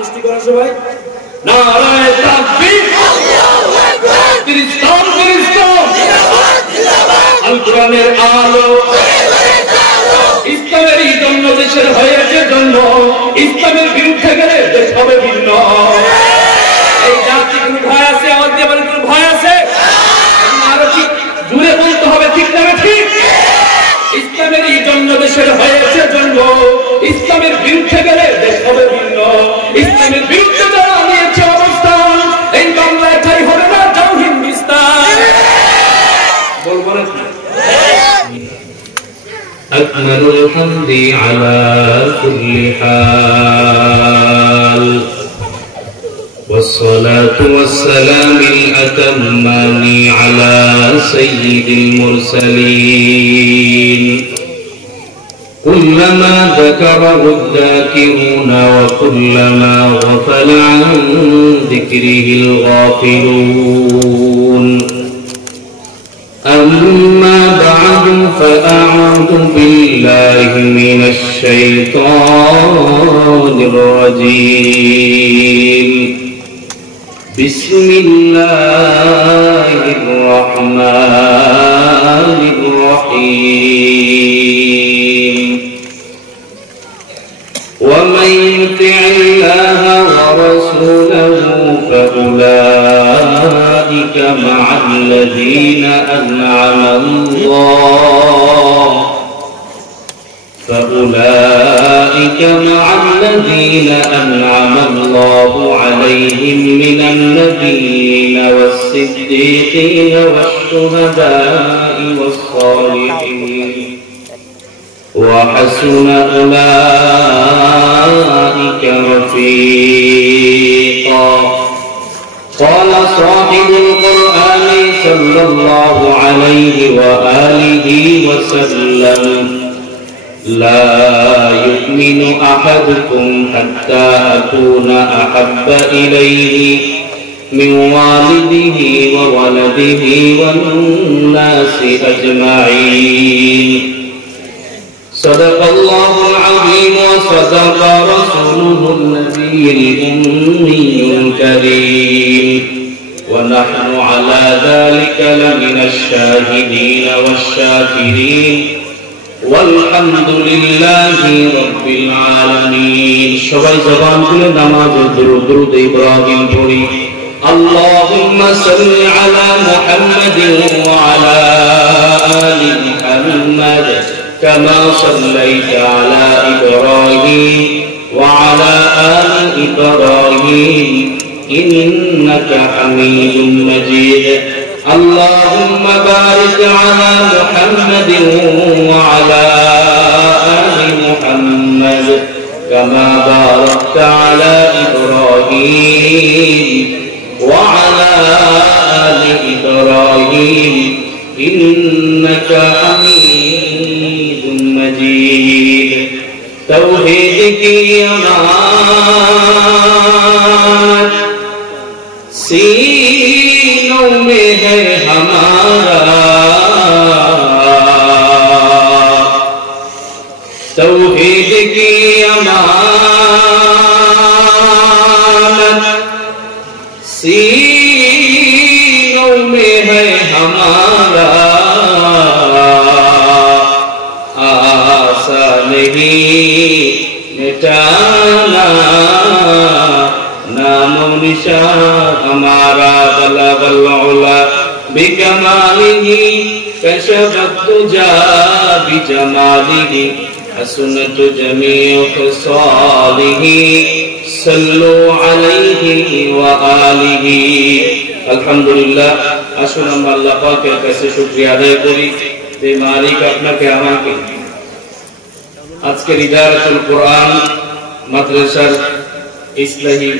পুষ্টি করা সবাই নারায়ে তাকবীর আল্লাহু আকবার ফিরিস্তান আল কোরআনের আলো ইসলামের জন্য দেশের হয়েছে জন্য ইসলামের বিরুদ্ধে গেলে দেশ হবে ভিন্ন এই জাতি কোন ভয় আছে আওয়াজ দিয়ে বলেন কোন ভয় আছে আরো ঠিক জুড়ে বলতে হবে ঠিক না ঠিক ইসলামের জন্য দেশের হয়েছে জন্য ইসলামের বিরুদ্ধে গেলে দেশ হবে ভিন্ন ইসলামের বিরুদ্ধে যারা নিয়েছে অবস্থান এই বাংলায় ঠাই হবে না যাও হিন্দুস্তান বলবো না أكمل الحمد على كل حال والصلاة والسلام الأتمان على سيد المرسلين كلما ذكره الذاكرون وكلما غفل عن ذكره الغافلون أما بعد فأعوذ بالله من الشيطان الرجيم بسم الله الرحمن الرحيم ومن يطع الله ورسوله فأولئك مع الذين أنعم الله عليهم من النبيين والصديقين والشهداء والصالحين وحسن أولئك رفيقا قال صاحب القرآن صلى الله عليه وآله وسلم لا يؤمن أحدكم حتى أكون أحب إليه من والده وولده والناس أجمعين صدق الله العظيم وصدق رسوله النبي الأمي الكريم ونحن على ذلك لمن الشاهدين والشاكرين والحمد لله رب العالمين সবাই জবান খুলে নামাজ দরুদ ইব্রাহিম পড়ি اللهم صل على محمد وعلى آل محمد كما صليت على إبراهيم وعلى آل إبراهيم إنك حميد مجيد اللهم بارك على محمد وعلى آل محمد كما باركت على إبراهيم وعلى آل إبراهيم إنك حميد مجيد توحيد की अमान सीनों में है हमारा तौहीद की अमानत सीनों में है हमारा आशा नहीं मिटाना नामो निशान हमारा बलगल उला बिकमालिही कशफत तुजा बिजमालिही हसनत जमीउ खसालिही सल्लु अलैहि व आलिही अल्हम्दुलिल्लाह আসুন আমরা আল্লাহ পাকের কাছে শুকরিয়া আদায় করি যে মালিক আপনাকে আমাকে আজকের ইদারাতুল কোরআন মাদ্রাসার ইসলাহি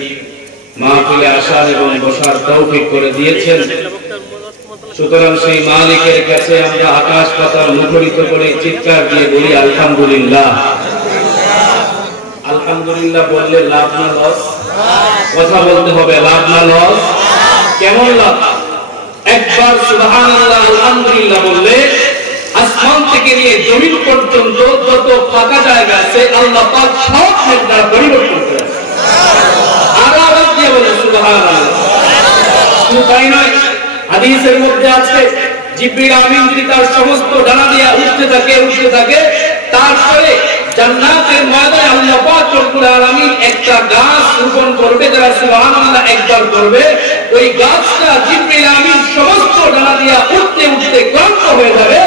মাহফিলে আসার এবং বসার তৌফিক করে দিয়েছেন সুতরাং সেই মালিকের কাছে আমরা আকাশ পাতাল মুখরিত করে চিৎকার দিয়ে বলি আলহামদুলিল্লাহ আলহামদুলিল্লাহ বললে লাভ না লস কথা বলতে হবে লাভ না লস কেমন লাভ একবার সুবহানাল্লাহ আলহামদুলিল্লাহ বললে আসমান থেকে নিয়ে জমিন পর্যন্ত যত ফাঁকা জায়গা আছে আল্লাহ পাক সব পরিবর্তন করে শুধু তাই নয়, হাদিসের মধ্যে আছে জিবরিল আমিন যদি তার সমস্ত ডানা দিয়ে উঠতে থাকে তারপরে জান্নাতের ময়দানে আল্লাহ পাক রব্বুল আলামিন একটা গাছ রোপণ করবে, যারা সুবহানাল্লাহ একবার করবে ওই গাছটা জিবরিল আমিন সমস্ত ডানা দিয়ে উঠতে ক্লান্ত হয়ে যাবে,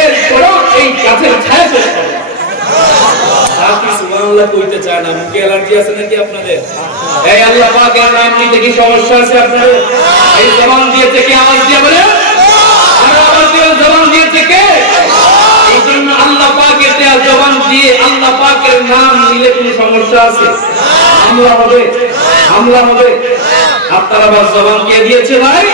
এরপরও এই গাছের ছায়া শেষ হবে। আপনি সুবহানাল্লাহ কইতে চান না, মুখে অ্যালার্জি আছে নাকি আপনাদের? এই আল্লাহ পাকের নাম নিতে কি সমস্যা আছে আপনাদের? এই জবান দিয়েছে কে? আওয়াজ দিয়ে বলে, আর আওয়াজ দিয়ে জবান দিয়েছে কে? এই জন্য আল্লাহ পাকের দেয়া জবান দিয়ে আল্লাহ পাকের নাম নিলে কোনো সমস্যা আছে? হামলা হবে। আপনারা বাস জবান কে দিয়েছে ভাই?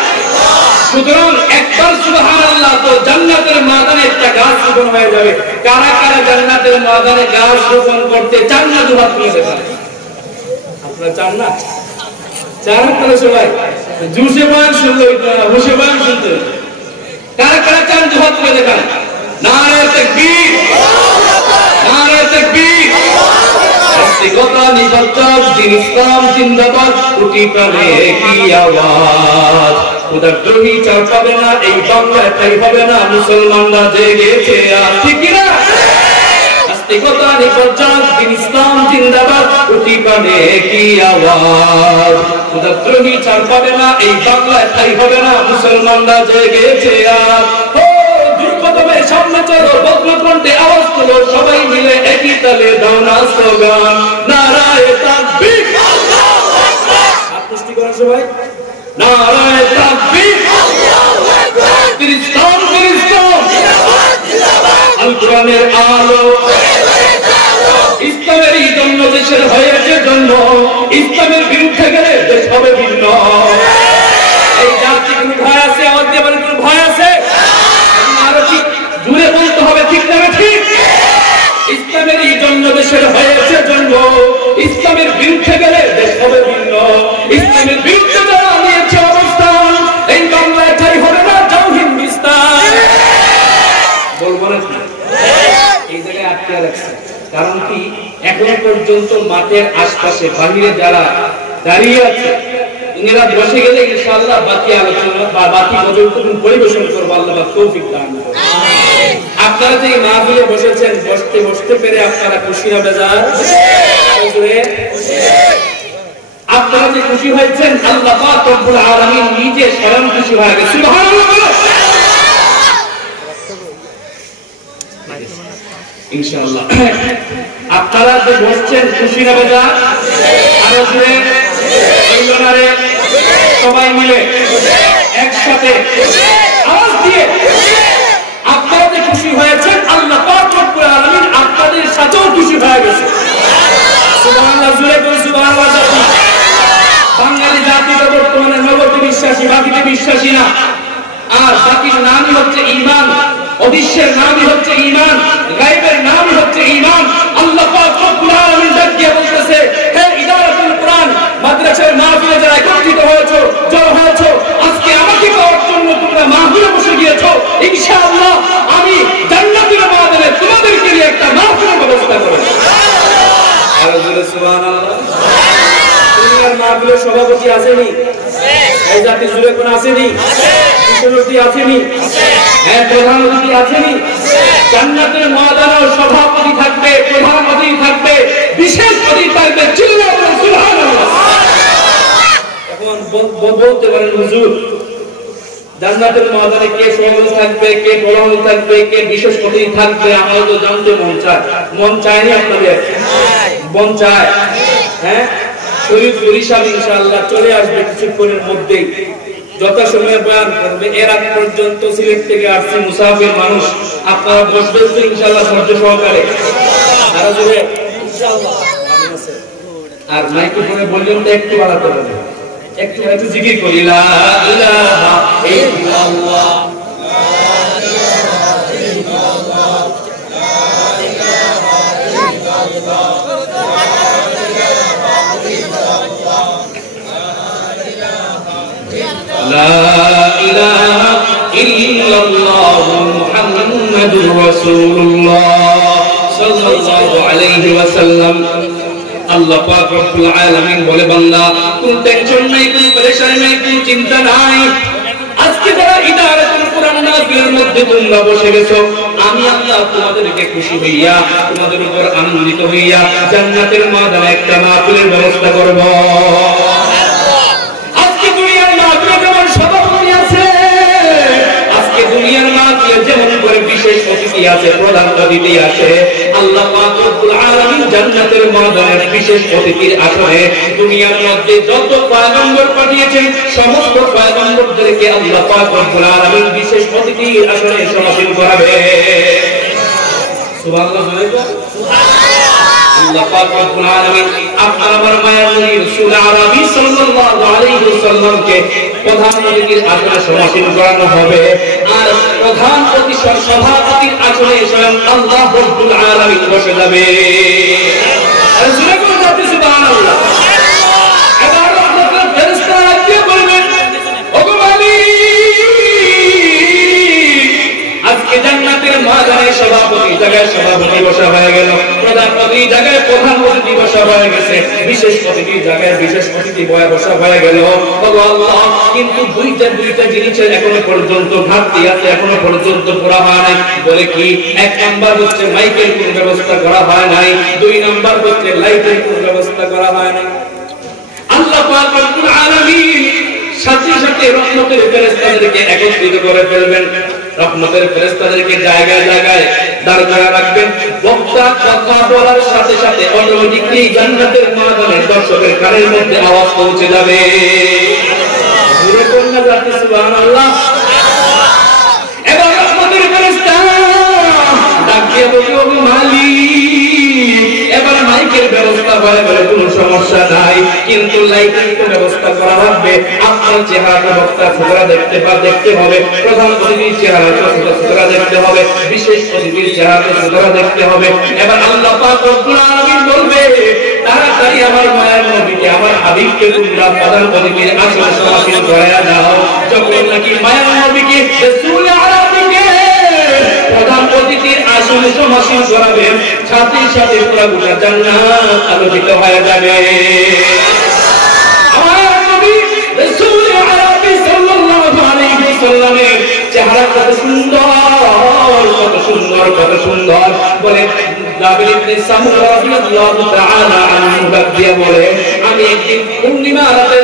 সুতরাং একবার সুবহানাল্লাহ তো জান্নাতের ময়দানে একটা গাছ রোপণ হয়ে যাবে। কারা কারা জান্নাতের ময়দানে গাছ রোপণ করতে চান না? দুহাত তুলে দেখান। আপনারা চান না? চান তাহলে সবাই জুসে বয়ান শুনলে বসে বয়ান শুনতে। কারা কারা চান? দুহাত তুলে দেখান। নারে তাকবীর, নারে তাকবীর। আস্তিকতা নিবজ্জত দিন ইসলাম জিন্দাবাদ, কোটি প্রাণে কি আওয়াজ। উদারদ্রোহী চার পাবে না, এই বাংলায় ঠাই হবে না, মুসলমানরা জেগেছে আর ঠিক না? আস্তিকতা নিবজ্জত দিন ইসলাম জিন্দাবাদ, কোটি প্রাণে কি আওয়াজ। উদারদ্রোহী চার পাবে না, এই বাংলায় ঠাই হবে না, মুসলমানরা জেগেছে আর। সামনে চলো, বজ্রকণ্ঠে আওয়াজ তুলো, সবাই মিলে একই তালে দাও না স্লোগান, নারায়ে তাকবীর, আল্লাহু আকবার। আপনি করেন সবাই, নারায়ে তাকবীর, আল্লাহু আকবার। ফিরিস্তান আল কোরআনের আলো, ইসলামের জন্য দেশের হয়েছে জন্ম, ইসলামের বিরুদ্ধে গেলে দেশ হবে ভিন্ন। এই জাতি কোনো ভয় আছে? আওয়াজ দিয়ে বলেন, কোনো ভয় আছে? আরো ঠিক জুড়ে বলতে হবে, ঠিক না ঠিক? ইসলামের জন্য দেশের হয়েছে জন্ম, ইসলামের বিরুদ্ধে গেলে দেশ হবে ভিন্ন। ইসলামের বিরুদ্ধে যারা নিয়েছে অবস্থান, এই বাংলায় ঠাই হবে না, যাও হিন্দুস্তান। বলবো না এই জায়গায় আটকে রাখছে, কারণ কি এখনো পর্যন্ত মাঠের আশপাশে বাহিরে যারা দাঁড়িয়ে আছে, ইনারা বসে গেলে ইনশাআল্লাহ বাকি আলোচনা বা বাকি গজল পরিবেশন করবো, আল্লাহ তৌফিক দান করুন। আপনারা যে মাহফিলে বসেছেন, বসতে পেরে আপনারা খুশি না বেজার? আপনারা যে খুশি হয়েছেন, আল্লাহ পাক রব্বুল আলামিন নিজে স্বয়ং খুশি হয়ে গেছে। সুবহানাল্লাহ, ইনশাআল্লাহ। আপনারা যে বসছেন খুশি না বেজার? আরো জোরে সবাই মিলে একসাথে আওয়াজ দিয়ে আপনারা যে খুশি হয়েছেন, আল্লাহ পাক রব্বুল আলামিন আপনাদের সাথেও খুশি হয়ে গেছে। সুবহানাল্লাহ, জোরে বলুন সুবহানাল্লাহ। বাঙালি জাতিটা বর্তমানে নবতে বিশ্বাসী, বাকিতে বিশ্বাসী না। আর বাকির নামই হচ্ছে ঈমান, অদৃশ্যের নামই হচ্ছে ঈমান, গায়বের নামই হচ্ছে ঈমান। আল্লাহ পাক রব্বুল আলামিন ডাকিয়ে বলতেছে, হে ইদারাতুল কোরআন মাদ্রাসার মাহফিলে যারা একত্রিত হয়েছো, জড়ো হয়েছো, আজকে আমাকে পাওয়ার জন্য তোমরা মাহফিলে বসে গিয়েছো, ইনশাআল্লাহ আমি জান্নাতের ময়দানে তোমাদেরকে নিয়ে একটা মাহফিলের ব্যবস্থা করব। আর জোরে সুবহানাল্লাহ। দুনিয়ার মাহফিলে সভাপতি আসেনি? এই জাতি জুড়ে কোন আসেনি? কৃষ্ণমূর্তি আসেনি? হ্যাঁ, প্রধান অতিথি আসেনি? জান্নাতের ময়দানে সভাপতি থাকবে, প্রধান অতিথি থাকবে, বিশেষ অতিথি থাকবে। চিল্লাও সুবহানাল্লাহ। এখন বলতে পারেন হুজুর, জান্নাতের ময়দানে কে সভাপতি থাকবে, কে প্রধান অতিথি থাকবে, কে বিশেষ অতিথি থাকবে? আমার তো জানতে মন চায়নি আপনাদের? মন চায়? হ্যাঁ, শহীদ বরিশাল ইনশাআল্লাহ চলে আসবে কিছুক্ষণের মধ্যেই, যথাসময়ে বয়ান করবে। এর আগ পর্যন্ত সিলেট থেকে আসছে মুসাফির মানুষ, আপনারা বসবেন তো ইনশাআল্লাহ ধৈর্য সহকারে? আরো জোরে ইনশাআল্লাহ। আর মাইক্রোফোনে ভলিউমটা একটু বাড়াতে হবে, একটু জিকির করি, লা ইলাহা ইল্লাল্লাহ, لا إله إلا الله محمد رسول الله صلى الله عليه وسلم। আল্লাহ পাক রব্বুল আলামিন বলে বান্দা কোন টেনশন নাই, কোন পেরেশানি নাই, কোন চিন্তা নাই। আজকে যারা ইদারাতুল কুরআন মাহফিলের মধ্যে তোমরা বসে গেছো, আমি আল্লাহ তোমাদেরকে খুশি হইয়া, তোমাদের উপর আনন্দিত হইয়া জান্নাতের ময়দানে একটা মাহফিলের ব্যবস্থা করব। আজকে দুনিয়ার মাহফিলে যেমন সভাপতি আছে, আজকে দুনিয়ার মাহফিলে যেমন করে বিশেষ অতিথি আছে, প্রধান অতিথি আছে, আল্লাহ পাক রব্বুল আলামিন জান্নাতের ময়দানে বিশেষ অতিথির আসনে দুনিয়ার মধ্যে যত পয়গম্বর পাঠিয়েছেন সমস্ত পয়গম্বরদেরকে আল্লাহ পাক রব্বুল আলামিন বিশেষ অতিথির আসনে সমাসীন করাবে। সুবহানাল্লাহ বলেন। আল্লাহ পাক রব্বুল আলামিন আপনার আমার মায়ার নবী রাসূল আরবি সাল্লাল্লাহু আলাইহি ওয়াসাল্লামকে প্রধান অতিথির আসনে সমাসীন করানো হবে। আর প্রধান অতিথি সভাপতির আসনে স্বয়ং আল্লাহ রব্বুল আলামিন বসে যাবে। আর সুবহানাল্লাহ সুবহানাল্লাহ। এবার আপনারা ফেরেশতারা দিয়ে বলবেন, ওগো মালিক, আজকে জান্নাতের ময়দানে সভাপতি জায়গায় সভাপতি বসা হয়ে গেল, প্রধান অতিথি জায়গায় প্রধান অতিথি বসা হয়ে গেছে, বিশেষ অতিথি জায়গায় বিশেষ অতিথি বসা হয়ে গেল। ওগো আল্লাহ, কিন্তু দুইটা জিনিসের এখনো পর্যন্ত ঘাটতি আছে, এখনো পর্যন্ত পুরা হয় নাই। বলে কি? এক নাম্বার হচ্ছে মাইকের কোন ব্যবস্থা করা হয় নাই, দুই নাম্বার হচ্ছে লাইটের কোন ব্যবস্থা করা হয় নাই। আল্লাহ পাক রব্বুল আলামিন সাথে সাথে রহমতের ফেরেশতাদেরকে একত্রিত করে ফেলবেন, রহমতের ফেরেশতাদেরকে জায়গায় জায়গায় দাঁড় করা রাখবেন। বক্তা কথা বলার সাথে সাথে অটোমেটিক্যালি জান্নাতের ময়দানে দর্শকের কানের মধ্যে আওয়াজ পৌঁছে যাবে। জোরে বলুন না সুবহানাল্লাহ। এবার রহমতের ফেরেশতা ডাক দিয়ে বলবে, ওগো মালিক, এবার মাইকের ব্যবস্থা হয়ে গেলে কোনো সমস্যা নাই, কিন্তু লাইটের ব্যবস্থা করা হবে। আপনার চেহারাটা বক্তা সুতরা দেখতে হবে, প্রধান অতিথির চেহারাটা সুতরা দেখতে হবে, বিশেষ অতিথির চেহারাটা সুতরা দেখতে হবে। এবার আল্লাহ পাক রব্বুল আলামিন বলবে, তাড়াতাড়ি আমার মায়ের নবীকে, আমার হাবিবকে তোমরা প্রধান অতিথির আসনে সমাসীন করায়া দাও। যখন নাকি মায়ের নবীকে রাসূল আরবিকে প্রধান অতিথির আসনে সমাসীন করাবেন, সাথে সাথে পুরো গোটা জান্নাত আলোকিত হয়ে যাবে। আমার নবী রাসূল আরবি সাল্লাল্লাহু আলাইহি ওয়াসাল্লামের চেহারা কত সুন্দর, কত সুন্দর, কত সুন্দর। বলে জাবির ইবনে সামুরা রাদিয়াল্লাহু তাআলা আনহু দিয়ে বলে, আমি একদিন পূর্ণিমা রাতে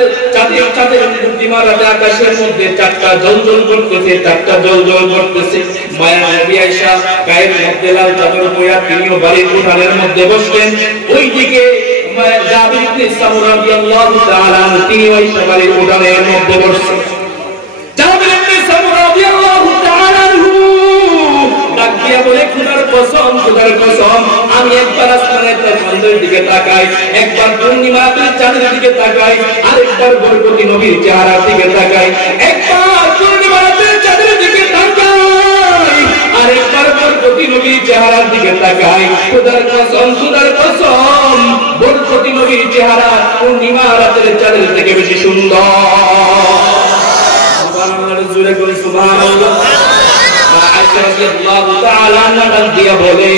চাঁদের পূর্ণিমা রাতে আকাশের মধ্যে চাঁদটা জ্বলজ্বল করতেছে, চাঁদটা জ্বলজ্বল করতেছে। মায়া নবী আয়েশা গায়ের মধ্যে লাল চাদর পরা, তিনিও বাড়ির উঠানের মধ্যে বসলেন। ওইদিকে মায়া জাবির ইবনে সামুরা রাদিয়াল্লাহু তাআলা তিনি আয়েশা বাড়ির উঠানের মধ্যে বসছেন। জাবির ইবনে সামুরা রাদিয়াল্লাহু তাআলা ডাক দিয়া বলে, খোদার কসম, খোদার কসম, আমি একবার আসমানের চন্দ্রের দিকে তাকাই, একবার পূর্ণিমা রাতের চাঁদের দিকে তাকাই, আরেকবার বরকতি নবীর চেহারার দিকে তাকাই, একবার পূর্ণিমা রাতের চাঁদের দিকে তাকাই, আরেকবার বরকতি নবীর চেহারার দিকে তাকাই। খোদার কসম, খোদার কসম, বরকতি নবীর চেহারা পূর্ণিমা রাতের চাঁদের থেকে বেশি সুন্দর। সুবহানাল্লাহ, জোরে করে সুবহানাল্লাহ। আয়েশা রাদিয়াল্লাহু তাআলা আনহা দিয়া বলে,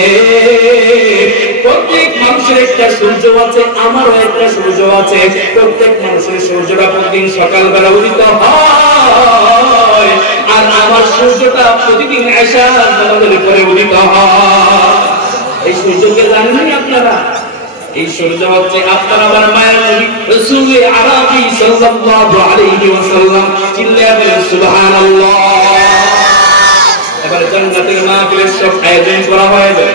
প্রত্যেক মানুষের একটা সূর্য আছে, আমারও একটা সূর্য আছে। প্রত্যেক মানুষের সূর্যটা প্রতিদিন সকালবেলা উদিত হয়, আর আমার সূর্যটা প্রতিদিন এশার নামাজের পরে উদিত হয়। এই সূর্যকে জানেন আপনারা? এই সূর্য হচ্ছে আপনার আমার মায়ের নবী রাসূল আরবি সাল্লাল্লাহু আলাইহি ওয়াসাল্লাম। চিল্লায়া বলেন সুবহানাল্লাহ। এবার জান্নাতের মাহফিলের সব আয়োজন করা হয়েছে।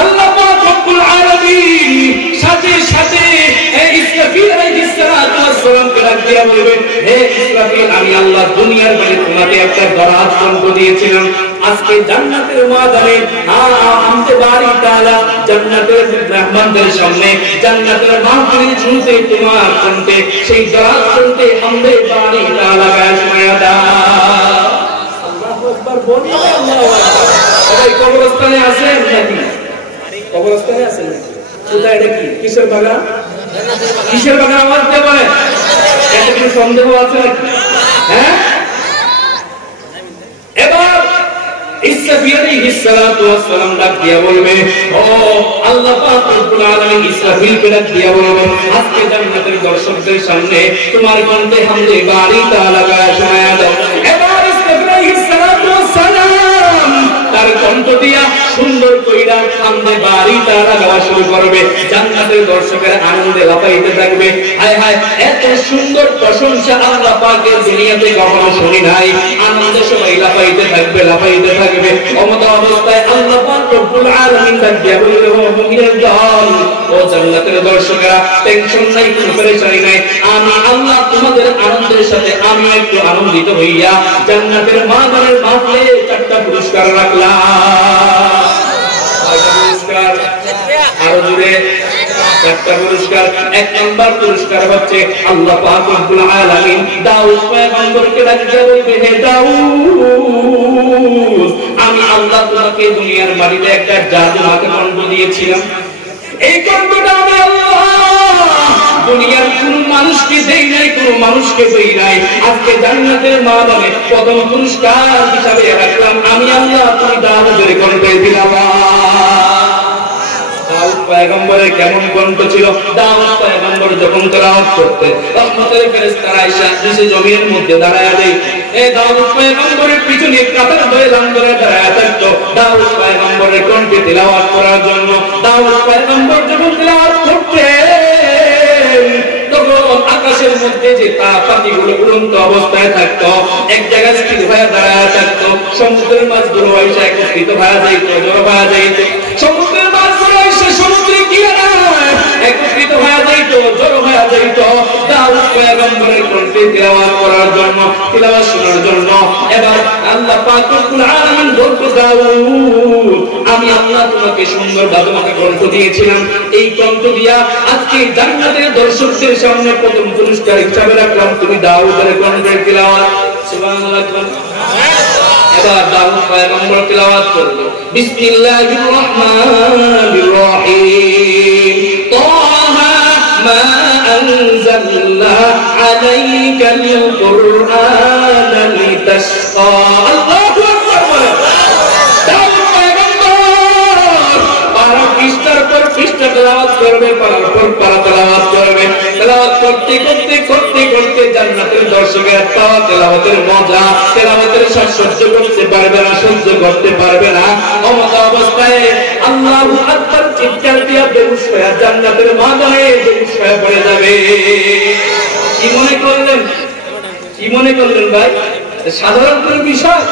আল্লাহ পাক রব্বুল আলামিন সাথে সাথে ইসরাফিল আলাইহিস সালাতু ওয়াস সালামকে ডাক দিয়া বলবে, হে ইসরাফিল, আমি আল্লাহ দুনিয়ার মধ্যে তোমাকে একটা বরাত দিয়েছিলাম। আজকে জান্নাতের ময়দানে আমতে বাড়ি তাআলা জান্নাতের মেহমানদের সামনে জান্নাতের মাহফিল শুনতে, তোমার কণ্ঠে সেই বরাত শুনতে আমতে বাড়ি তাআলা গায়শমায়া দাও। কবরস্থানে আছেন নাকি? কবরস্থানে আছেন নাকি? কোথায়? এটা কি কিসের বাগান? কিসের বাগান? আওয়াজ দিয়ে বলে, এটা কি সন্দেহ আছে নাকি? হ্যাঁ, এবার ইসরাফিল আলাইহিস সালাতু ওয়াস সালাম ডাক দিয়া বলবে, ও আল্লাহ পাক রব্বুল আলামিন ইসরাফিলকে ডাক দিয়া বলবে, আজকে জান্নাতের দর্শকদের সামনে তোমার কণ্ঠে হামদে বাড়ি তাআলা গায় শোনায়া দাও। এবার ইসরাফিল আলাইহিস সালাতু ওয়াস সালাম তার কণ্ঠ দিয়া সুন্দর কইরা হামদে বাড়ি তাআলা গাওয়া শুরু করবে। জান্নাতের দর্শকেরা আনন্দে লাফাইতে থাকবে। হায় হায়, এত সুন্দর প্রশংসা আল্লাহ পাকের দুনিয়াতে কখনো শুনি নাই। আনন্দে সবাই লাফাইতে থাকবে, লাফাইতে থাকবে। অমত অবস্থায় আল্লাহ পাক রব্বুল আলামিন ডাক দিয়া বলবে, ও মুমিনের দল, ও জান্নাতের দর্শকেরা, টেনশন নাই, কোনো পেরেশানি নাই। আমি আল্লাহ তোমাদের আনন্দের সাথে আমি একটু আনন্দিত হইয়া জান্নাতের মাদারের মাঝে 4টা পুরস্কার রাখলাম। পুরস্কার আরো জোরে, 4টা পুরস্কার। 1 নম্বর পুরস্কার হচ্ছে আল্লাহ পাক রব্বুল আলামিন দাউদ পয়গম্বরকে ডাক দিয়ে বলবে, হে দাউদ, আমি আল্লাহ তোমাকে দুনিয়ার মাটিতে একটা জাদু কণ্ঠ দিয়েছিলাম। এই কণ্ঠটা আমি আল্লাহ দুনিয়ার কোন মানুষকে দেই নাই, কোন মানুষকে দেই নাই। আজকে জান্নাতের মাদানে প্রথম পুরস্কার হিসাবে রাখলাম আমি আল্লাহ, তুমি দাউদের কণ্ঠে দিলাম। দাউদ পয়গম্বরের কেমন কণ্ঠ ছিল? দাউদ পয়গম্বর যখন তেলাওয়াত করতেন, রহমতের ফেরেশতারা আয়েশা নিচে জমিনের মধ্যে দাঁড়ায়া দেয়। এই দাউদ পয়গম্বরের পিছনে কাতার হয়ে লাম ধরে দাঁড়ায়া থাকতো দাউদ পয়গম্বরের কণ্ঠে তেলাওয়াত করার জন্য। দাউদ পয়গম্বর যখন তেলাওয়াত করতেন, তখন আকাশের মধ্যে যে পাখিগুলো উড়ন্ত অবস্থায় থাকতো, এক জায়গায় স্থির হয়ে দাঁড়ায়া থাকতো। সমুদ্রের মাছগুলো আয়েশা একত্রিত হয়ে যাইত, জড়ো হয়ে যাইত। সমুদ্রের মাছগুলো আয়েশা সমুদ্রে কিনারায় একত্রিত হয়ে যাইত, জড়ো হয়ে যাইত দাউদ পয়গম্বরের কণ্ঠে তিলাওয়াত করার জন্য, তিলাওয়াত শোনার জন্য। এবার আল্লাহ পাক রব্বুল আলামিন বলতো, দাউদ, আমি আল্লাহ তোমাকে সুন্দর দাদুমাকে কণ্ঠ দিয়েছিলাম। এই কণ্ঠ দিয়া আজকে জান্নাতের দর্শকদের সামনে প্রথম পুরস্কার হিসাবে রাখলাম তুমি দাউদের কণ্ঠের তিলাওয়াত। সুবহানাল্লাহ। এবার দাউদ পয়গম্বর তিলাওয়াত করলো, বিসমিল্লাহির রাহমানির রাহিম, তাহা মা আনজালনা আলাইকাল কুরআনা লিতাশকা। আল্লাহু আকবার। দাউদ পয়গম্বর পারা পৃষ্ঠার পর পৃষ্ঠা তেলাওয়াত করবে, পারার পর পারা তেলাওয়াত করবে। তেলাওয়াত করতে করতে করতে করতে জান্নাতের দর্শকেরা তেলাওয়াতের মজা, তেলাওয়াতের স্বাদ সহ্য করতে পারবে না, সহ্য করতে পারবে না। অমত অবস্থায় আল্লাহু আকবার চিৎকার দিয়া বেহুশ হয়ে জান্নাতের ময়দানে বেহুশ হয়ে পড়ে যাবে। কি মনে করলেন? কি মনে করলেন ভাই? সাধারণ কোনো বিষয়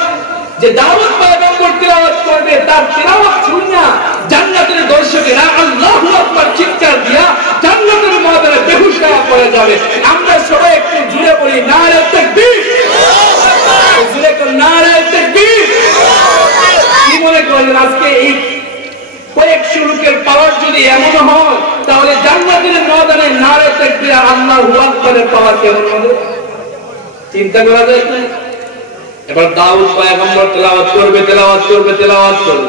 যে দাউদ পয়গম্বর তেলাওয়াত করবে, তার তেলাওয়াত শুনিয়া জান্নাতের দর্শকেরা আল্লাহু আকবার চিৎকার দিয়া জান্নাতের ময়দানে বেহুশ হয়ে পড়ে যাবে। আমরা সবাই একটু জুড়ে বলি, নারে তাকবীর, জুড়ে কোন নারে তাকবীর। কি মনে করলেন আজকে এই কয়েকশো লোকের পাওয়ার যদি এমন হয়, তাহলে জান্নাতের ময়দানে নারে তাকবীর আল্লাহু আকবারের পাওয়ার কেমন হবে? চিন্তা করা যায় না? এবার দাউদ পয়গম্বর তেলাওয়াত করবে, তেলাওয়াত করবে, তেলাওয়াত করবে।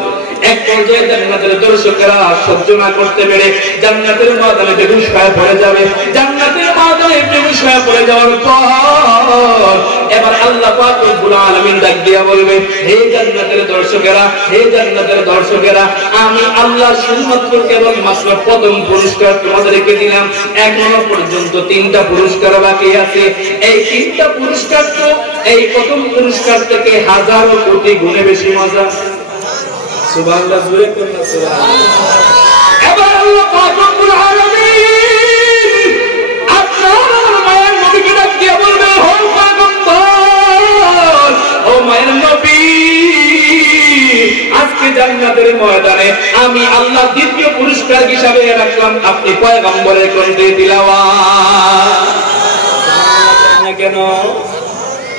এক পর্যায়ে জান্নাতের দর্শকেরা সহ্য না করতে পেরে জান্নাতের ময়দানে বেহুশ হয়ে পড়ে যাবে। জান্নাতের ময়দানে বেহুশ হয়ে পড়ে যাওয়ার পর এবার আল্লাহ পাক রব্বুল আলামিন ডাক দিয়া বলবে, হে জান্নাতের দর্শকেরা, হে জান্নাতের দর্শকেরা, আমি আল্লাহ শুধুমাত্র কেবল মাত্র প্রথম পুরস্কার তোমাদেরকে দিলাম। এখনো পর্যন্ত 3টা পুরস্কার বাকি আছে। এই 3টা পুরস্কার তো এই প্রথম পুরস্কার থেকে হাজারো কোটি গুণে বেশি মজা। সুবহানাল্লাহ, জোরে করুন সুবহানাল্লাহ। এবার আল্লাহ পাক রব্বুল আলামিন আপনার মায়ের নবীকে ডাক দিয়ে বলবে, ও পয়গম্বর, ও মায়ের নবী, আজকে জান্নাতের ময়দানে আমি আল্লাহ দ্বিতীয় পুরস্কার হিসাবে রাখলাম আপনি পয়গম্বরের কণ্ঠে তিলাওয়াত। কেন?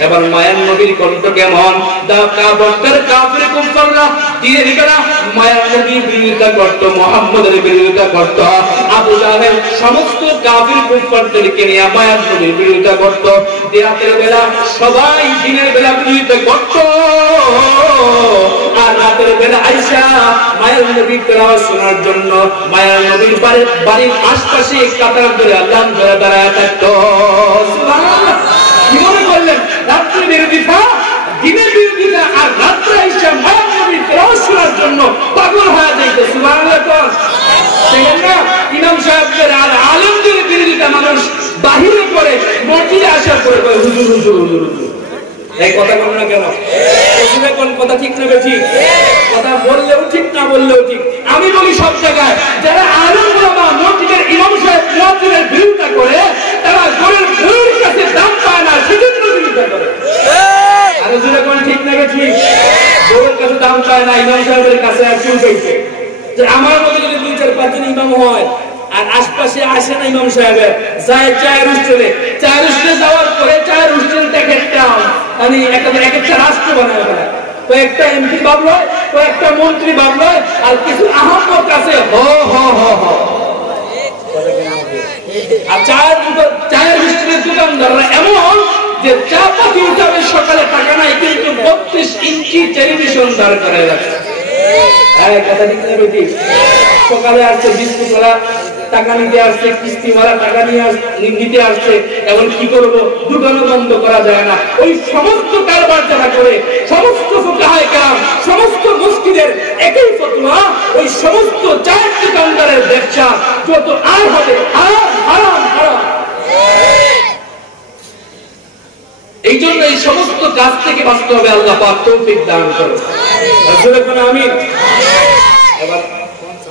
এবার মায়ের নবীর কণ্ঠ কেমন? কাফির কুফাররা দিনের বেলা মায়ের নবীর বিরোধিতা করত, মুহাম্মদের বিরোধিতা করত। আবু জাহেল সমস্ত কাফির কুফারদেরকে নিয়ে মায়ের নবীর বিরোধিতা করত। রাতের বেলা সবাই দিনের বেলা বিরোধিতা করত, আর রাতের বেলা আয়েশা মায়ের নবীর তেলাওয়াত শোনার জন্য মায়ের নবীর বাড়ির আশপাশে কাতার ধরে আল্লাহ ধরে দাঁড়ায় থাকত। সুবহানাল্লাহ। কি মনে করলেন? রাত্রে বিরোধিতা, দিনের বিরোধিতা, আর রাত্রে আয়েশা মায়ের নবীর বাহিরে করে মসজিদে আসার পরে কয় হুজুর হুজুর হুজুর হুজুর। এই কথা বল না কেন? হুজুরে কোন কথা ঠিক না ঠিক? কথা বললেও ঠিক না বললেও ঠিক। আমি বলি সব জায়গায় যারা আলেম ওলামা মসজিদের ইমাম সাহেব মুয়াজ্জিনের বিরোধিতা করে তারা গরের গরুর কাছে দাম পায় না, সেজন্য বিরোধিতা করে। আর হুজুরে কোন ঠিক না ঠিক? গরুর কাছে দাম পায় না, ইমাম সাহেবের কাছে আর চুল পেয়েছে যে আমার মতো যদি 2-4-5 জন ইমাম হয় আর আশপাশে আসে না ইমাম সাহেবের, যায় চায়ের হোস্টেলে যাওয়ার পরে চায়ের হোস্টেল থেকে একটা মানে একটা রাষ্ট্র বানায় ফেলায়। কয়েকটা এমপি ভাবলো, কয়েকটা মন্ত্রী ভাবলো, আর কিছু আহম্মক আছে হ হ হ হ। আর চায়ের হোস্টেলের দোকানদাররা এমন যে চা পাতি উঠাবে সকালে টাকা নাই, কিন্তু 32 ইঞ্চি টেলিভিশন দাঁড় করে রাখছে। কথা ঠিক না ঠিক? সকালে আসছে বিস্কুটওয়ালা টাকা নিতে আসছে, কিস্তিওয়ালা টাকা নিতে আসছে, এখন কি করবো? দোকানও বন্ধ করা যায় না। ওই সমস্ত কারবার যারা করে, সমস্ত ফুকাহায়ে কেরাম, সমস্ত মসজিদের একই ফতোয়া, ওই সমস্ত চায়ের দোকানদারের ব্যবসা যত আর হবে হারাম হারাম হারাম। এই জন্য এই সমস্ত কাজ থেকে বাঁচতে হবে। আল্লাহ পাক তৌফিক দান করুন। আমিন। এবার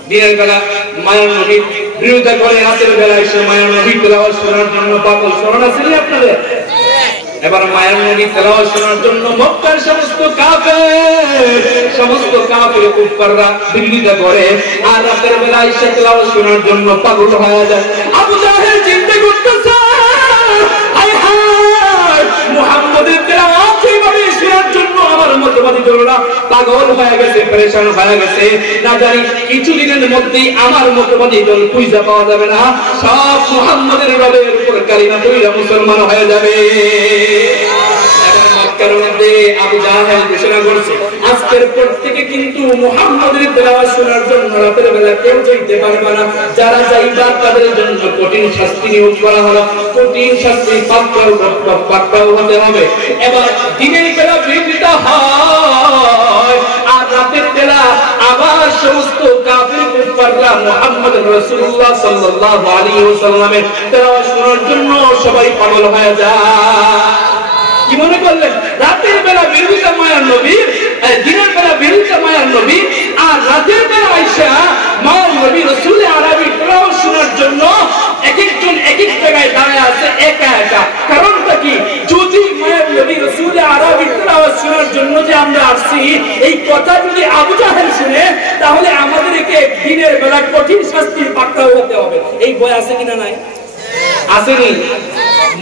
দিনের বেলা মায়ের নবীর বিরোধিতা করে, রাতের বেলা এসে মায়ের নবীর তেলাওয়াত শোনার জন্য পাগল। শোনা ছিল আপনাদের? এবার মায়ের নবীর তেলাওয়াত শোনার জন্য মক্কার সমস্ত কাফের কুফাররা বিরোধিতা করে, আর রাতের বেলা এসে তেলাওয়াত শোনার জন্য পাগল হয়ে যায়। আবু জাহেল চিন্তা করতেছে, হায় হায়, মুহাম্মদের তেলাওয়াত এইভাবে শোনার জন্য আমার মতবাদী দলরা পাগল হয়ে গেছে, পেরেশান হয়ে গেছে। না জানি কিছুদিনের মধ্যেই আমার মতবাদী দল খুঁজে পাওয়া যাবে না, সব মুহাম্মদের রবের উপর কালিমা পড়ে মুসলমান হয়ে যাবে। মক্কার মধ্যে আবু জাহেল ঘোষণা করছে, আজকের পর থেকে কিন্তু মুহাম্মদের তেলাওয়াত শোনার জন্য রাতের বেলা কেউ যাইতে পারবে না। যারা যাইবা তাদের জন্য কঠিন শাস্তি নিয়োগ করা হলো। কঠিন শাস্তি পাকড়াও হতে হবে। এবার দিনের বেলা বিরোধিতা হয়, আর রাতের বেলা আবার সমস্ত কাফির কুফাররা মুহাম্মদ রাসূলুল্লাহ সাল্লাল্লাহু আলাইহি ওয়াসাল্লামের তেলাওয়াত শোনার জন্য সবাই পাগল হয়ে যায়। কি মনে করলেন? রাতের বেলা বিরোধিতা মায়ার নবীর, দিনের বেলা বিরোধিতা মায়ার নবী, আর রাতের বেলা আয়েশা মায়ার নবী রাসূল আরবি তেলাওয়াত শোনার জন্য এক একজন এক এক জায়গায় দাঁড়ায় আছে একা একা। কারণটা কি? যদি মায়ার নবী রাসূল আরবি তেলাওয়াত শোনার জন্য যে আমরা আসছি, এই কথা যদি আবু জাহেল শুনে, তাহলে আমাদেরকে দিনের বেলা কঠিন শাস্তির পাকড়াও হতে হবে। এই ভয় আছে কিনা? নাই? আসেনি?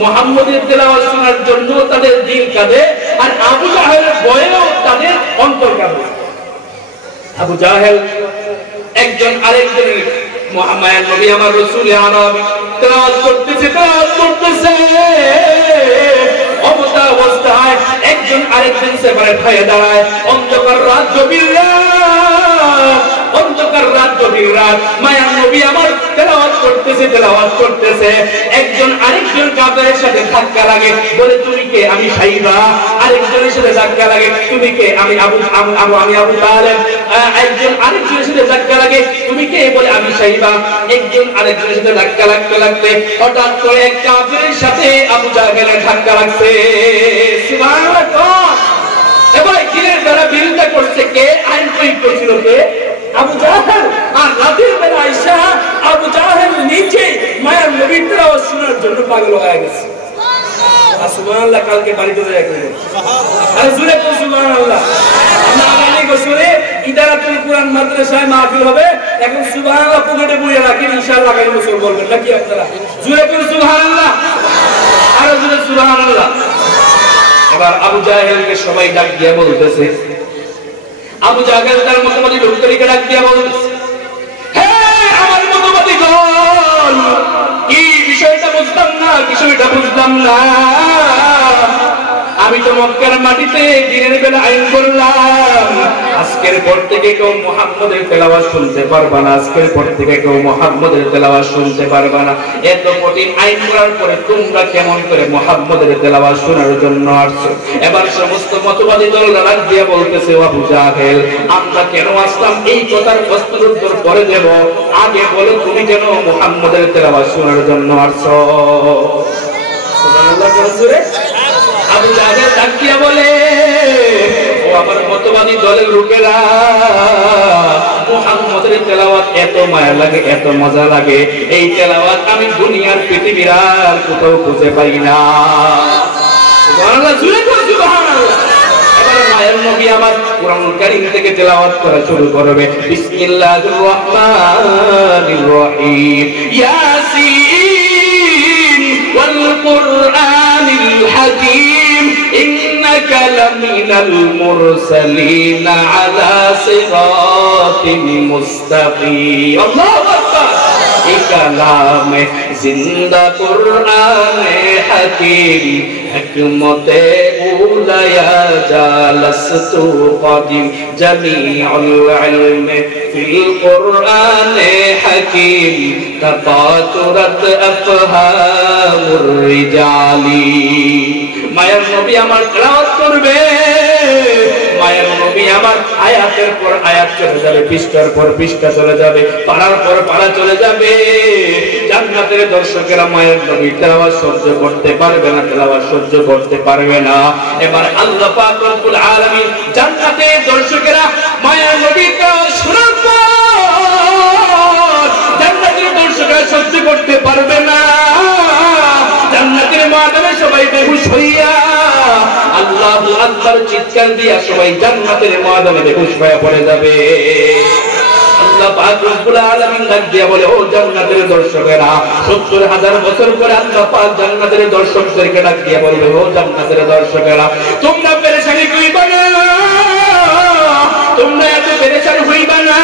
মুহাম্মদের তেলাওয়াত শোনার জন্য তাদের দিল কাঁদে, আর আবু জাহেলের ভয়েও তাদের অন্তর কাঁদে। আবু জাহেল একজন আরেকজনের মুহাম্মদ নবী আমার রাসূল আরবি তেলাওয়াত করতেছে, অবস্থায় একজন আরেকজন সেপারেট হয়ে দাঁড়ায়। অন্ধকার রাত গভীর রাত, মায়ার নবী আমার তেলাওয়াত করতেছে। একজন আরেকজন কাফেরের সাথে ধাক্কা লাগে, বলে তুমি কে? আমি সাইবা। আরেকজনের সাথে ধাক্কা লাগে, তুমি কে? আমি আবু তালেব। একজন আরেকজনের সাথে ধাক্কা লাগে, তুমি কে? বলে আমি সাইবা। একজন আরেকজনের সাথে ধাক্কা লাগতে হঠাৎ করে এক কাফেরের সাথে আবু জাহেলের ধাক্কা লাগছে। সুবহানাল্লাহ। এবার দিনের বেলা বিরোধিতা করছে কে? আইন প্রয়োগ করছিল কে? আবু জাহেল। আর রাতের বেলা আয়েশা আবু জাহেল নিজে মায়ের নবীর তেলাওয়াত শোনার জন্য পাগল হয়ে গেছে। সুবহানাল্লাহ। কালকে বাড়িতে যাই করব, আর জুড়ে তো সুবহানাল্লাহ। আমরা আগামী বছরে ইদারাতুল কুরআন মাদ্রাসায় মাহফিল হবে। এখন সুবহানাল্লাহ পকেটে পুরে রাখেন, ইনশাআল্লাহ আগামী বছর বলবেন নাকি আপনারা? জুড়ে তো সুবহানাল্লাহ, আর জুড়ে সুবহানাল্লাহ। এবার আবু জাহেলকে সবাই ডাক দিয়ে বলতেছে, আবু জাহেল তার মতবাদী লোকদেরকে ডাক দিয়ে বলতেছে, হে আমার মতবাদী দল, কি বিষয়টা বুঝলাম না। আমি তো মক্কার মাটিতে দিনের বেলা আইন করলাম, আজকের পর থেকে কেউ মুহাম্মদের তেলাওয়াত শুনতে পারবে না, আজকের পর থেকে কেউ মুহাম্মদের তেলাওয়াত শুনতে পারবে না। এত কঠিন আইন করার পরে তোমরা কেমন করে মুহাম্মদের তেলাওয়াত শোনার জন্য আসছো? এবার সমস্ত মতবাদী দলরা রাগ দিয়ে বলতেছে, আবু জাহেল, আমরা কেন আসলাম এই কথার প্রশ্নের উত্তর পরে দেব, আগে বলো তুমি কেন মুহাম্মদের তেলাওয়াত শোনার জন্য আসছো? সুবহানাল্লাহ বলছে। আবু জাহেল ডাক দিয়ে বলে, ও আমার মতবাদী দলের লোকেরা, মুহাম্মদের তেলাওয়াত এত মায়া লাগে, এত মজা লাগে, এই তেলাওয়াত আমি দুনিয়ার পৃথিবীর আর কোথাও খুঁজে পাই না। সুবহানাল্লাহ, জোরে বলো সুবহানাল্লাহ। এবার মায়ের নবী আমার কুরআনুল কারীম থেকে তেলাওয়াত করা শুরু করবে। বিসমিল্লাহির রহমানির রহিম, ইয়াসিন ওয়াল কুরআনিল হাকীম ইন্নাকা লামিনাল মুরসালিন আলা সিরাতিন মুস্তাকিম। আল্লাহু আকবার। কালামে জিন্দা কুরআনে হাকীম হিকমতে উলায়া জালাসতু কাদিম জামিউল ইলমি ফিল কুরআনে হাকীম তাতাতুরাত আফহামুর রিজালি। মায়ের নবী আমার তেলাওয়াত করবে, মায়ের নবী আমার আয়াতের পর আয়াত চলে যাবে, পৃষ্ঠার পর পৃষ্ঠা চলে যাবে, পারার পর পারা চলে যাবে। জান্নাতের দর্শকেরা মায়ের নবী তেলাওয়াত সহ্য করতে পারবে না, তেলাওয়াত সহ্য করতে পারবে না। এবার আল্লাহ পাক রব্বুল আলামিন জান্নাতের দর্শকেরা মায়ের নবী তেলাওয়াত শোনার পর জান্নাতের দর্শকেরা সহ্য করতে পারবে না। জান্নাতের ময়দানে সবাই বেহুশ হইয়া আল্লাহু আকবার চিৎকার দিয়া সবাই জান্নাতের ময়দানে বেহুশ হয়ে পড়ে যাবে। আল্লাহ পাক রব্বুল আলামিন ডাক দিয়া বলে, ও জান্নাতের দর্শকেরা, ৭০,০০০ বছর পরে আল্লাহ পাক জান্নাতের দর্শকদেরকে ডাক দিয়া বলবে, ও জান্নাতের দর্শকেরা, তোমরা পেরেশানি করিবা না, তোমরা এত পেরেশান হইবা না।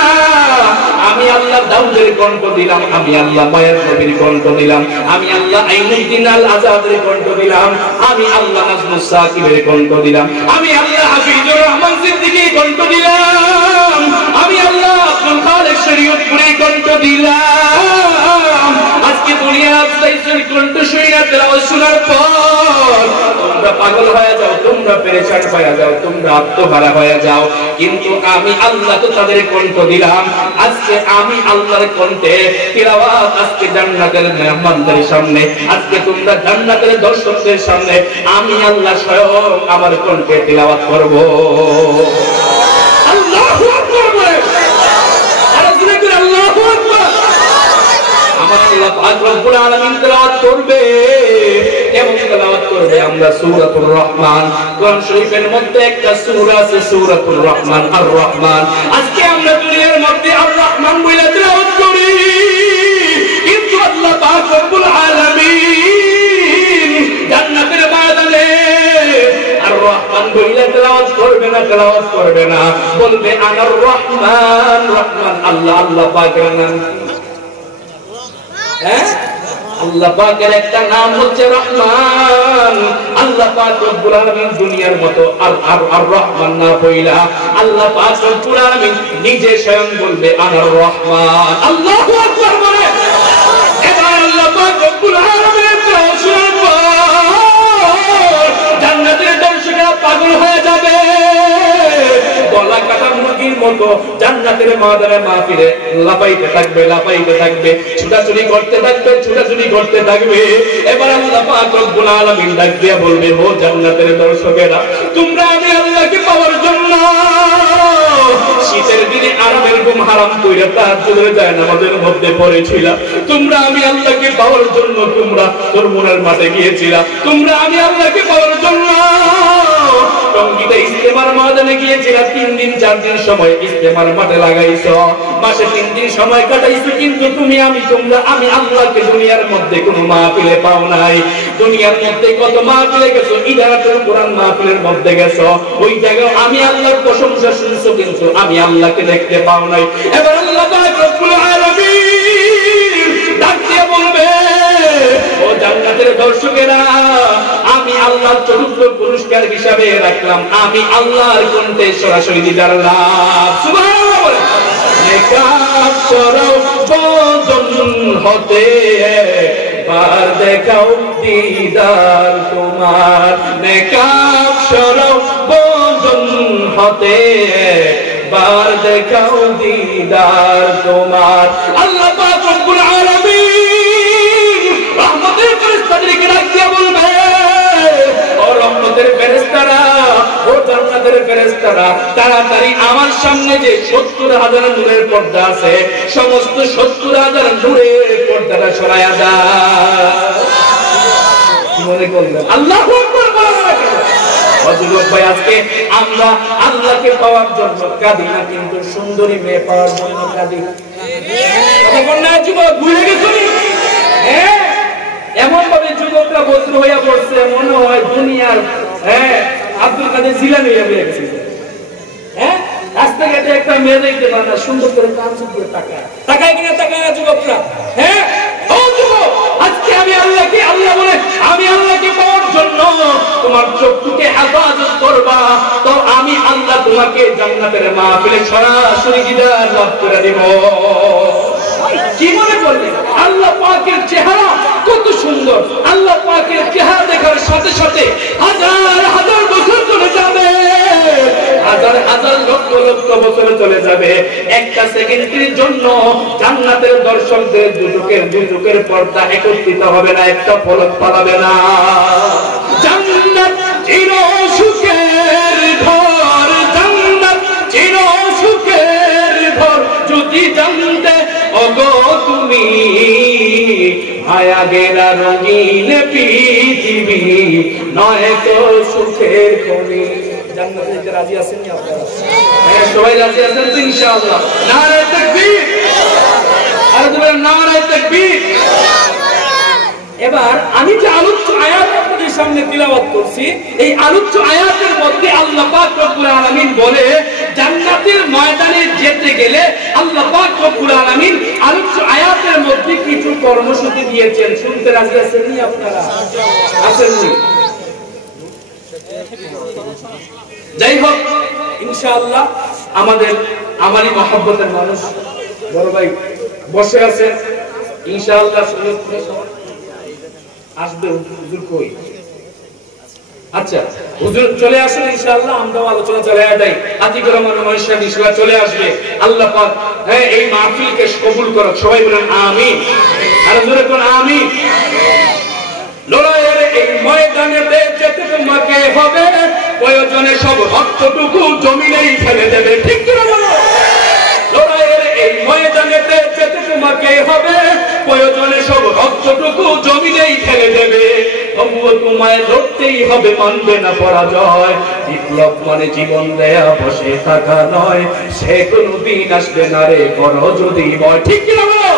আমি আল্লাহ দাউদের কণ্ঠ দিলাম, আমি আল্লাহ মায়ের নবীর কণ্ঠ দিলাম, আমি আল্লাহ আইনুদ্দিন আল আজাদের কণ্ঠ দিলাম, আমি আল্লাহ নাজমুস সাকিবের কণ্ঠ দিলাম, আমি আল্লাহ হাফিজুর রহমান সিদ্দিকীর কণ্ঠ দিলাম, আমি আল্লাহ আব্দুল খালেক শরীয়তপুরীর কণ্ঠ দিলাম। আজকে দুনিয়া আফসাইসের কণ্ঠ শুনিয়া তেলাওয়াত শোনার পর তোমরা পাগল হয়ে যাও, তোমরা পেরেশান হয়ে যাও, তোমরা আত্মহারা হয়ে যাও, কিন্তু আমি আল্লাহ তো তাদের কণ্ঠ দিলাম। আজকে আমি আল্লাহর কণ্ঠে তিলাওয়াত আজকে জান্নাতের মেহমানদের সামনে, আজকে তোমরা জান্নাতের দর্শকদের সামনে আমি আল্লাহ স্বয়ং আমার কণ্ঠে তিলাওয়াত করব। আল্লাহু আকবার, আরে জোরে করে আল্লাহু আকবার। আমার আল্লাহ পাক রব্বুল আলামিন তেলাওয়াত করবে, কেমন তেলাওয়াত করবে? আমরা সূরাতুর রহমান, কোরআন শরীফের মধ্যে একটা সূরা আছে সূরাতুর রহমান, আর রহমান। আজকে আমরা দুনিয়ার মধ্যে আর রহমান বলে তেলাওয়াত করি, কিন্তু আল্লাহ পাক রব্বুল আলামিন জান্নাতের ময়দানে আর রহমান বলে তেলাওয়াত করবে না, তেলাওয়াত করবে না, বলবে আনার রহমান। রহমান আল্লাহ, আল্লাহ পাকের নাম। হ্যাঁ, আল্লাহ পাকের একটা নাম হচ্ছে রহমান। আল্লাহ পাক রব্বুল আলামিন দুনিয়ার মতো আর রহমান না বইলা আল্লাহ পাক রব্বুল আলামিন নিজে স্বয়ং বলবে আনার রহমান। আল্লাহু আকবার বলে। এবার আল্লাহ পাক রব্বুল আলামিনের জান্নাতের দর্শকেরা পাগল হয়ে যাবে, গলা কাটা মুরগির মতো জান্নাতের ময়দানে মাহফিলে লাফাইতে থাকবে, লাফাইতে থাকবে, ছুটাছুটি করতে থাকবে, ছুটাছুটি করতে থাকবে। এবার আল্লাহ পাক রব্বুল আলামিন ডাক দিয়া বলবে, ও জান্নাতের দর্শকেরা, তোমরা আমি আল্লাহকে পাওয়ার জন্য শীতের দিনে আরামের ঘুম হারাম কইরা তাহাজ্জুদের যায় নামাজের মধ্যে পড়েছিল, তোমরা আমি আল্লাহকে পাওয়ার জন্য তোমরা চরমুনার মাঠে গিয়েছিল, তোমরা আমি আল্লাহকে পাওয়ার জন্য টঙ্গীতে ইস্তেমার ময়দানে গিয়েছিল, 3 দিন 4 দিন সময় ইস্তেমার মাঠে লাগাইছো, মাসে 3 দিন সময় কাটাইছো, কিন্তু তুমি তোমরা আমি আল্লাহকে দুনিয়ার মধ্যে কোনো মাহফিলে পাও নাই। দুনিয়ার মধ্যে কত মাহফিলে গেছো, ইদারাতুল কোরআন মাহফিলের মধ্যে গেছো, ওই জায়গায় আমি আল্লাহর প্রশংসা শুনছো, কিন্তু আমি আল্লাহকে দেখতে পাও নাই। এবার আল্লাহ পাক রব্বুল আলামিন ডাক দিয়ে বলবে, ও জান্নাতের দর্শকেরা, আমি আল্লাহ তার চতুর্থ পুরস্কার হিসাবে রাখলাম আমি আল্লাহর কণ্ঠে সরাসরি দিদার লাভ। সুবহানাল্লাহ বলেন। নেকাব সরব বদন হতে একবার দেখাও দিদার তোমার, নেকাব সরব বদন হতে একবার দেখাও দিদার তোমার। আল্লাহ পাক রব্বুল আলামিন রহমতের ফেরেশতাদেরকে ডাক দিয়ে বলবে, ও রহমতের ফেরেশতারা, ও জান্নাতের ফেরেশতারা, তাড়াতাড়ি আমার সামনে যে 70,000 নূরের পর্দা আছে সমস্ত 70,000 নূরের পর্দাটা সরায়া দাও। মনে করলেন আল্লাহু আকবার বলা কেন? যুবক ভাই, আজকে আমরা আল্লাহকে পাওয়ার জন্য কাঁদি না, কিন্তু সুন্দরী মেয়ে পাওয়ার জন্য কাঁদি। যুবক ভুলে গেছো? হ্যাঁ, এমন ভাবে যুবকরা বস্ত্র হইয়া পড়ছে মনে হয় দুনিয়ার আব্দুল কাদের জিলানি হয়ে গেছে। হ্যাঁ, রাস্তাঘাটে একটা মেয়ে দেখতে পারে না, সুন্দর করে কান চুপ করে তাকায়, তাকায় কিনা তাকায় না যুবকরা? হ্যাঁ, ও যুবক, আজকে আমি আল্লাহকে, আল্লাহ বলে আমি আল্লাহকে পাওয়ার জন্য তোমার চোখকে হেফাজত করবা, তো আমি আল্লাহ তোমাকে জান্নাতের মাহফিলে সরাসরি দিদার লাভ করে দেব। কি মনে করলেন? আল্লাহ পাকের চেহারা কত সুন্দর, আল্লাহ পাকের চেহারা দেখার সাথে সাথে হাজার হাজার বছর চলে যাবে, হাজার হাজার লক্ষ লক্ষ বছর চলে যাবে, একটা সেকেন্ডের জন্য জান্নাতের দর্শকদের দুচোখের পর্দা একত্রিত হবে না, একটা পলক পালাবে না। জান্নাত চির সুখের ঘর, জান্নাত চির সুখের ঘর, যদি জানতে ওগো তুমি মায়া গেরা রঙিন পৃথিবী নয় তো সুখের খনি। জান্নাতে যেতে রাজি আছেন কি আপনারা? হ্যাঁ, সবাই রাজি আছেন তো ইনশাআল্লাহ? নারে তাকবীর, আর তোমরা নারে তাকবীর। এবার আমি যে আলোচ্য আয়াত আপনাদের সামনে তিলাওয়াত করছি, এই আলোচ্য আয়াতের মধ্যে আল্লাহ পাক রব্বুল আলামিন বলে জান্নাতের ময়দানে যেতে গেলে আল্লাহ পাক রব্বুল আলামিন আলোচ্য আয়াতের মধ্যে কিছু কর্মসূচি দিয়েছেন। শুনতে রাজি আছেন নি আপনারা? আছেন নি? যাই হোক, ইনশাআল্লাহ আমারই মহব্বতের মানুষ বড় ভাই বসে আছেন, ইনশাআল্লাহ আসবে। হুজুর কই? আচ্ছা, হুজুর চলে আসেন ইনশাআল্লাহ, আমরাও আলোচনা চালিয়ে যাই। আতিকুর রহমান মহেশা ইনশাআল্লাহ চলে আসবে। আল্লাহ পাক এই মাহফিলকে কবুল করুক। সবাই বলেন আমিন, আর জোরে বলেন আমিন। লড়াইয়ের এই ময়দানেতে যেতে তোমাকে হবে, প্রয়োজনে সব রক্তটুকু জমিনেই ফেলে দেবে। ঠিক কি না বলো? লড়াইয়ের এই ময়দানেতে যেতে তোমাকে হবে, প্রয়োজনে সব রক্তটুকু জমিনেই ফেলে দেবে, তবুও তোমায় লড়তেই হবে, মানবে না পরাজয়। বিপ্লব মানে জীবন দেয়া বসে থাকা নয়, সে কোনদিন আসবে না রে করো যদি ভয়। ঠিক কি না বলো?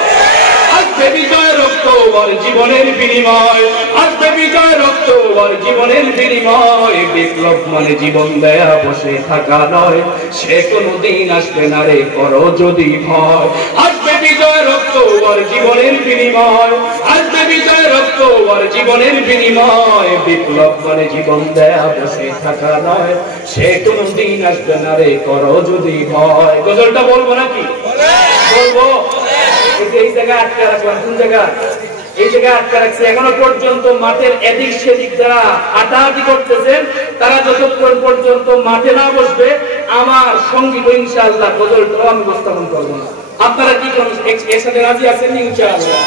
আসবে বিজয় রক্ত আর জীবনের বিনিময়, আসবে বিজয় রক্ত আর জীবনের বিনিময়। বিপ্লব মানে জীবন দেয়া বসে থাকা নয়, সে কোনদিন আসবে না রে করো যদি ভয়। আসবে বিজয় রক্ত আর জীবনের বিনিময়, আসবে বিজয় রক্ত আর জীবনের বিনিময়। বিপ্লব মানে জীবন দেয়া বসে থাকা নয়, সে কোনদিন আসবে না রে করো যদি ভয়। গজলটা বলবো নাকি? বলবো। এই জায়গায় আটকে রাখলাম। কোন জায়গা? এই জায়গায় আটকে রাখছে। এখনো পর্যন্ত মাঠের এদিক সেদিক যারা হাঁটাহাঁটি করতেছেন, তারা যতক্ষণ পর্যন্ত মাঠে না বসবে আমার সঙ্গীত ইনশাআল্লাহ গজলটাও আমি উপস্থাপন করবো না। আপনারা কি করেন? এর সাথে রাজি আছেন ইনশাআল্লাহ?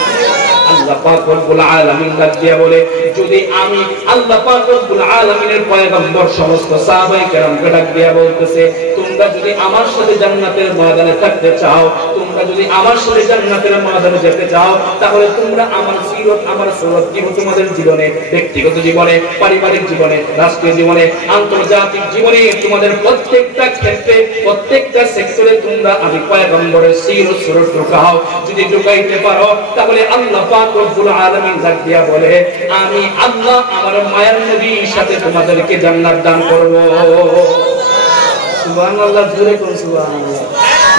আল্লাহ পাক রব্বুল আলামিন ডাক দিয়ে বলে, যদি আমি আল্লাহ পাক রব্বুল আলামিনের পয়গম্বর সমস্ত সাহাবায়ে কেরামকে ডাক দিয়ে বলতেছে, তোমরা যদি আমার সাথে জান্নাতের ময়দানে থাকতে চাও, তোমরা যদি আমার সাথে জান্নাতের ময়দানে যেতে চাও, তাহলে তোমরা আমার সিরত, আমার সুরত তোমাদের জীবনে, ব্যক্তিগত জীবনে, পারিবারিক জীবনে, রাষ্ট্রীয় জীবনে, আন্তর্জাতিক জীবনে, তোমাদের প্রত্যেকটা ক্ষেত্রে, প্রত্যেকটা সেক্টরে তোমরা আমি পয়গম্বরের সিরত সুরত ঢুকাও। যদি ঢুকাইতে পারো, তাহলে আল্লাহ পাক রব্বুল আলামিন ডাক দিয়া বলে, আমি আল্লাহ আমার মায়ার নবীর সাথে তোমাদেরকে জান্নাত দান করব। সুবহানাল্লাহ, জোরে কোন সুবহানাল্লাহ।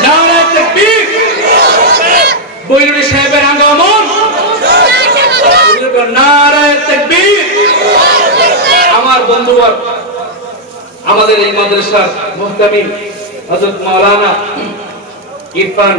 নারে তাকবীর। বৈরুরি সাহেবের আগমন। নারে তাকবীর। আমার বড়ুয়ার আমাদের এই মাদ্রাসার মুহতামিম হযরত মাওলানা ইরফান